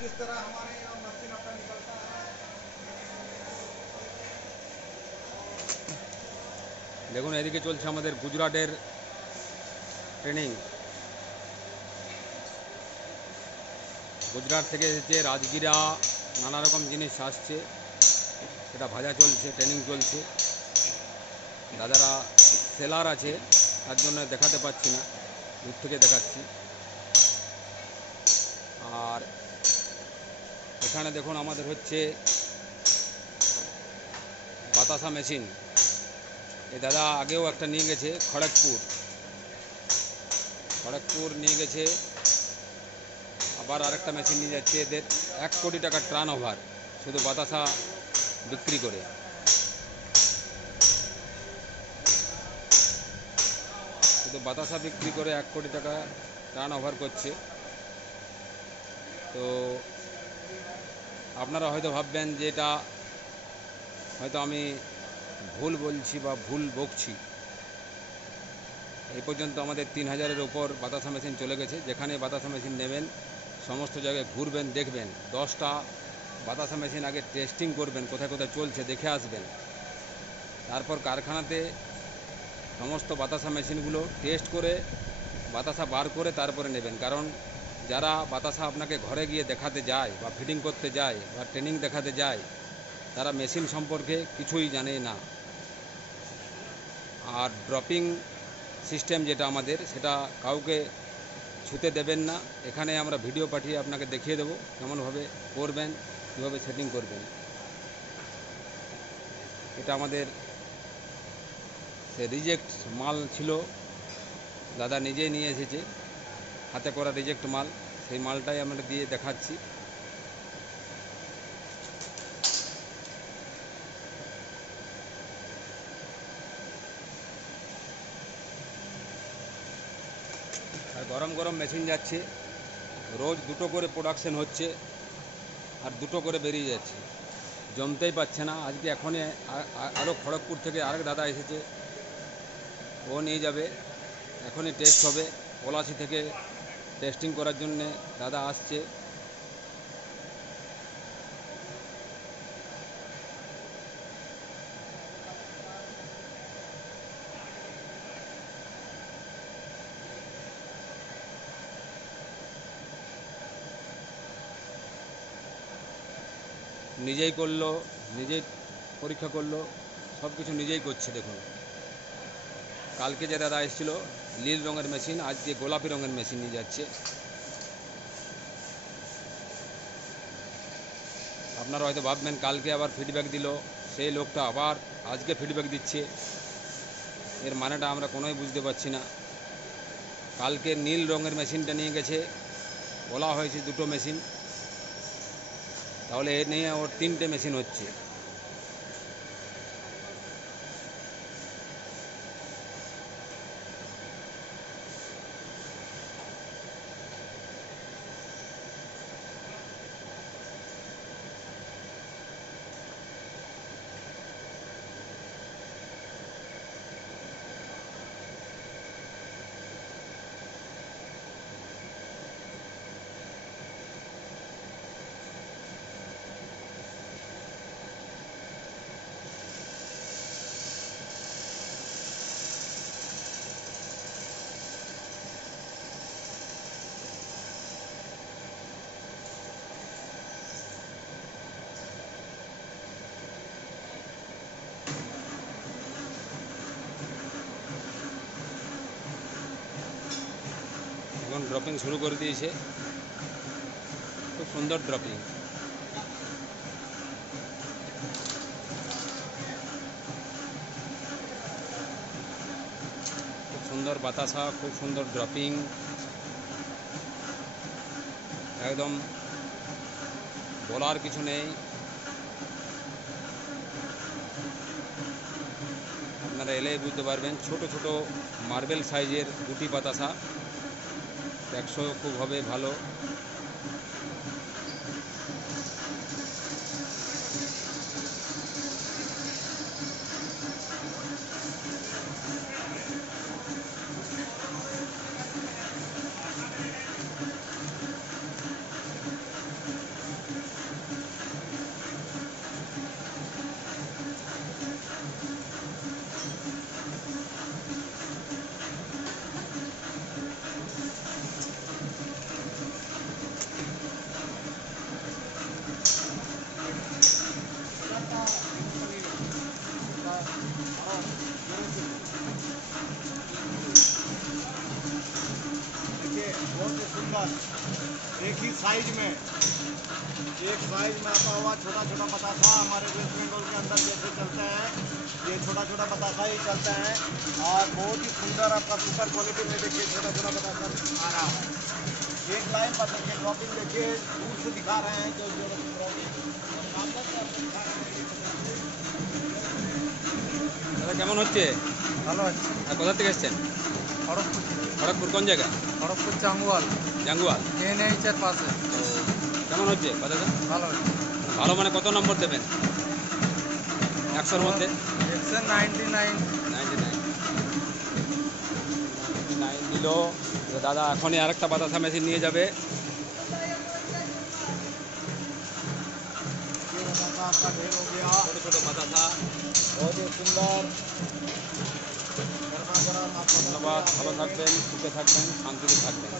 जिस तरह हमारे यहाँ मशीन अपना निकलता है। দেখুন এদিকে চলছে আমাদের গুজরাটের ট্রেনিং। গুজরাট থেকে এসেছে রাজগিরা, নানা রকম জিনিস আসছে, সেটা ভাজা চলছে, ট্রেনিং চলছে। দাদারা সেলার আছে, তার জন্য দেখাতে পাচ্ছি না, দূর থেকে দেখাচ্ছি। আর এখানে দেখুন আমাদের হচ্ছে বাতাসা মেশিন। এই দাদা আগেও একটা নিয়ে গেছে খড়গপুর নিয়ে গেছে, আবার আরেকটা মেশিন নিয়ে যাচ্ছে। এদের 1 কোটি টাকার টার্ন ওভার শুধু বাতাসা বিক্রি করে। শুধু বাতাসা বিক্রি করে 1 কোটি টাকা টার্ন ওভার করছে। তো আপনারা হয়তো ভাববেন যে এটা হয়তো আমি ভুল বলছি বা ভুল বকছি। এই পর্যন্ত আমাদের 3000-এর ওপর বাতাসা মেশিন চলে গেছে। যেখানে বাতাসা মেশিন নেবেন সমস্ত জায়গায় ঘুরবেন, দেখবেন 10টা বাতাসা মেশিন আগে টেস্টিং করবেন, কোথায় কোথায় চলছে দেখে আসবেন। তারপর কারখানাতে সমস্ত বাতাসা মেশিনগুলো টেস্ট করে বাতাসা বার করে তারপরে নেবেন। কারণ যারা বাতাসা আপনাকে ঘরে গিয়ে দেখাতে যায় বা ফিটিং করতে যায় বা ট্রেনিং দেখাতে যায়, তারা মেশিন সম্পর্কে কিছুই জানে না। আর ড্রপিং সিস্টেম যেটা আমাদের, সেটা কাউকে ছুতে দেবেন না। এখানে আমরা ভিডিও পাঠিয়ে আপনাকে দেখিয়ে দেবো কেমনভাবে করবেন, কীভাবে সেটিং করবেন। এটা আমাদের সে রিজেক্ট মাল ছিল, দাদা নিজেই নিয়ে এসেছে, হাতে করা রিজেক্ট মাল। সেই মালটাই আমরা দিয়ে দেখাচ্ছি। আর গরম গরম মেশিন যাচ্ছে, রোজ 2টো করে প্রোডাকশন হচ্ছে আর 2টো করে বেরিয়ে যাচ্ছে, জমতেই পারছে না। আজকে এখনই আরও খড়গপুর থেকে আরেক দাদা এসেছে, ও নিয়ে যাবে, এখনই টেস্ট হবে। পলাশি থেকে টেস্টিং করার জন্যে দাদা আসছে। নিজেই করলো, নিজেই পরীক্ষা করলো, সব কিছু নিজেই করছে। দেখুন কালকে যে দাদা এসেছিলো নীল রঙের মেশিন, আজকে গোলাপি রঙের মেশিন নিয়ে যাচ্ছে। আপনারা হয়তো ভাববেন কালকে আবার ফিডব্যাক দিল, সেই লোকটা আবার আজকে ফিডব্যাক দিচ্ছে। এর মানেটা আমরা কোনোই বুঝতে পারছি না। কালকে নীল রঙের মেশিনটা নিয়ে গেছে, বলা হয়েছে 2টো মেশিন, তাহলে এ নিয়ে ওর 3টে মেশিন হচ্ছে। এখন ড্রপিং শুরু করে দিয়েছে, খুব সুন্দর ড্রপিং। খুব সুন্দর বাতাসা, খুব সুন্দর ড্রপিং, একদম বলার কিছু নেই। আপনারা এলেই বুঝতে পারবেন। ছোট ছোট মার্বেল সাইজের গুটি বাতাসা, একশো খুব হবে ভালো। ही साइज में, एक साइज में आता हुआ छोटा छोटा बतासा हमारे वेस्ट बंगाल के अंदर जैसे चलता है, ये छोटा छोटा बतासा ही चलता है। और बहुत ही सुंदर आपका सुपर क्वालिटी में देखिए छोटा छोटा बतासा आ रहा है। एक लाइन पर देखिए ड्रॉपिंग देखिए, दूर से दिखा रहे हैं जो ड्रॉपिंग দাদা কেমন হচ্ছে? ভালো আছে। আর কোথা থেকে এসছেন? খড়গপুর, খড়গপুর কোন জায়গা? খড়গপুর জাঙ্গুয়াল, জাঙ্গুয়াল। NH-এর পাশে। তো কেমন হচ্ছে বাতাসা? ভালো আছে। ভালো মানে কত নম্বর দেবেন 100-র মধ্যে? 99। 99 দিল। তো দাদা এখনই আরেকটা বাতাসা মেশিন নিয়ে যাবে। ये बतासा आपका ढेर हो गया, ছোটো ছোটো বাতাসা। बहुत ही सुंदर गरमा गरम आपका ধন্যবাদ, ভালো থাকবেন, সুখে থাকবেন, শান্তিতে থাকবেন।